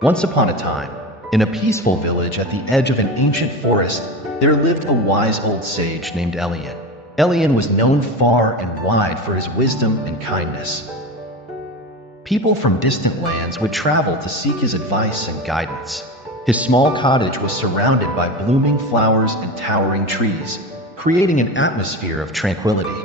Once upon a time, in a peaceful village at the edge of an ancient forest, there lived a wise old sage named Elian. Elian was known far and wide for his wisdom and kindness. People from distant lands would travel to seek his advice and guidance. His small cottage was surrounded by blooming flowers and towering trees, creating an atmosphere of tranquility.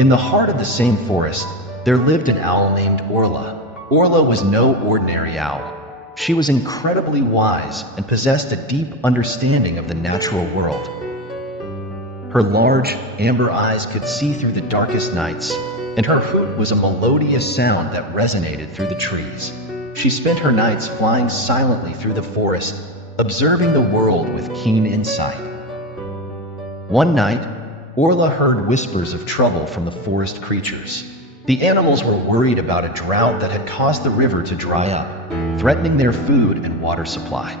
In the heart of the same forest, there lived an owl named Orla. Orla was no ordinary owl. She was incredibly wise and possessed a deep understanding of the natural world. Her large, amber eyes could see through the darkest nights, and her hoot was a melodious sound that resonated through the trees. She spent her nights flying silently through the forest, observing the world with keen insight. One night, Orla heard whispers of trouble from the forest creatures. The animals were worried about a drought that had caused the river to dry up, threatening their food and water supply.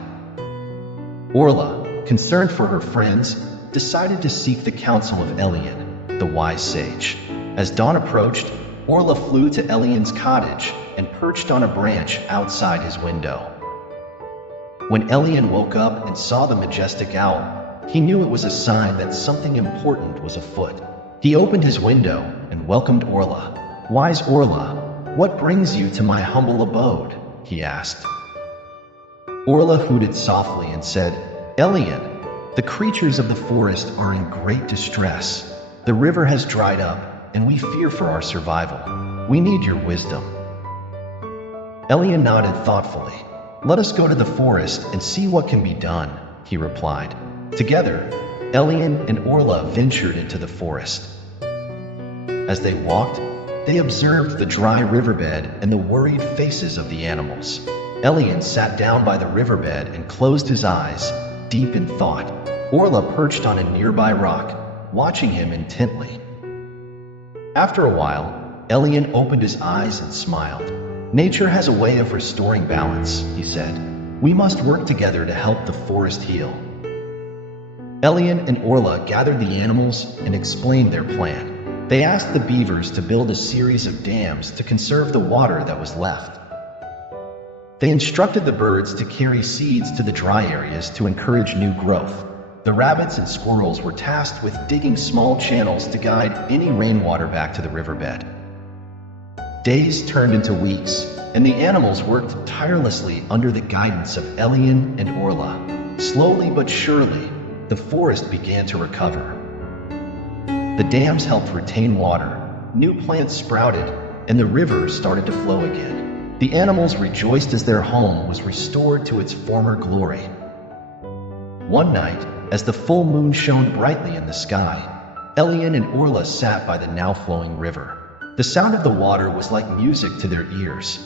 Orla, concerned for her friends, decided to seek the counsel of Elian, the wise sage. As dawn approached, Orla flew to Elian's cottage and perched on a branch outside his window. When Elian woke up and saw the majestic owl, he knew it was a sign that something important was afoot. He opened his window and welcomed Orla. "Wise Orla, what brings you to my humble abode?" he asked. Orla hooted softly and said, "Elian, the creatures of the forest are in great distress. The river has dried up, and we fear for our survival. We need your wisdom." Elian nodded thoughtfully. "Let us go to the forest and see what can be done," he replied. Together, Elian and Orla ventured into the forest. As they walked, they observed the dry riverbed and the worried faces of the animals. Elian sat down by the riverbed and closed his eyes, deep in thought. Orla perched on a nearby rock, watching him intently. After a while, Elian opened his eyes and smiled. "Nature has a way of restoring balance," he said. "We must work together to help the forest heal." Elian and Orla gathered the animals and explained their plan. They asked the beavers to build a series of dams to conserve the water that was left. They instructed the birds to carry seeds to the dry areas to encourage new growth. The rabbits and squirrels were tasked with digging small channels to guide any rainwater back to the riverbed. Days turned into weeks, and the animals worked tirelessly under the guidance of Elian and Orla. Slowly but surely, the forest began to recover. The dams helped retain water, new plants sprouted, and the river started to flow again. The animals rejoiced as their home was restored to its former glory. One night, as the full moon shone brightly in the sky, Elian and Orla sat by the now flowing river. The sound of the water was like music to their ears,